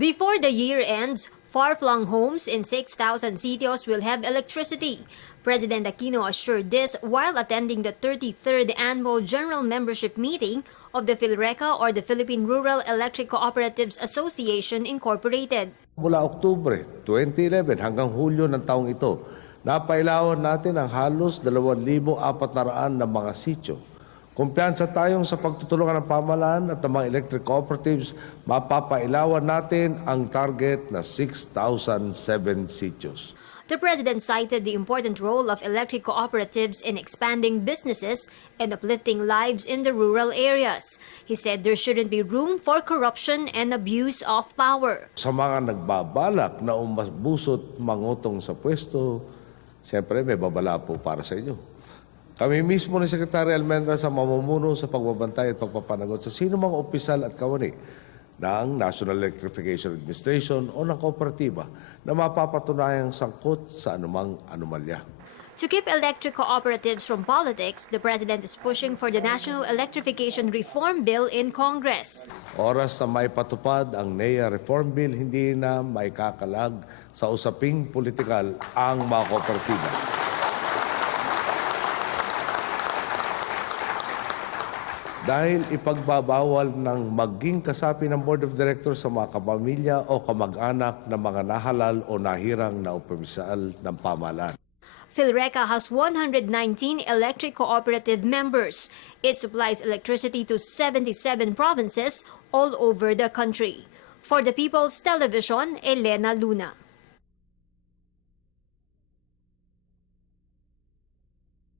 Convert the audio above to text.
Before the year ends, far-flung homes in 6,000 sitios will have electricity. President Aquino assured this while attending the 33rd Annual General Membership Meeting of the PhilReca, or the Philippine Rural Electric Cooperatives Association Incorporated. Mula Oktubre 2011 hanggang Hulyo ng taong ito, napailawan natin ang halos 2,400 na mga sityo. Kumpiyansa tayong sa pagtutulungan ng pamahalaan at ng mga electric cooperatives, mapapailawan natin ang target na 6,007 sityos. The President cited the important role of electric cooperatives in expanding businesses and uplifting lives in the rural areas. He said there shouldn't be room for corruption and abuse of power. Sa mga nagbabalak na umabusot mangutong sa pwesto, siyempre may babala po para sa inyo. Kami mismo ni Secretary Almendra sa mamumuno sa pagbabantay at pagpapanagot sa sino mang opisyal at kawani ng National Electrification Administration o ng kooperatiba na mapapatunayang sangkot sa anumang anomalya. To keep electric cooperatives from politics, the President is pushing for the National Electrification Reform Bill in Congress. Oras na may patupad ang NEA Reform Bill, hindi na may kakalag sa usaping politikal ang mga kooperatiba. Dahil ipagbabawal ng maging kasapi ng Board of Directors sa mga kapamilya o kamag-anak ng mga nahalal o nahirang na opisyal ng pamahalaan. PhilReca has 119 electric cooperative members. It supplies electricity to 77 provinces all over the country. For the People's Television, Elena Luna.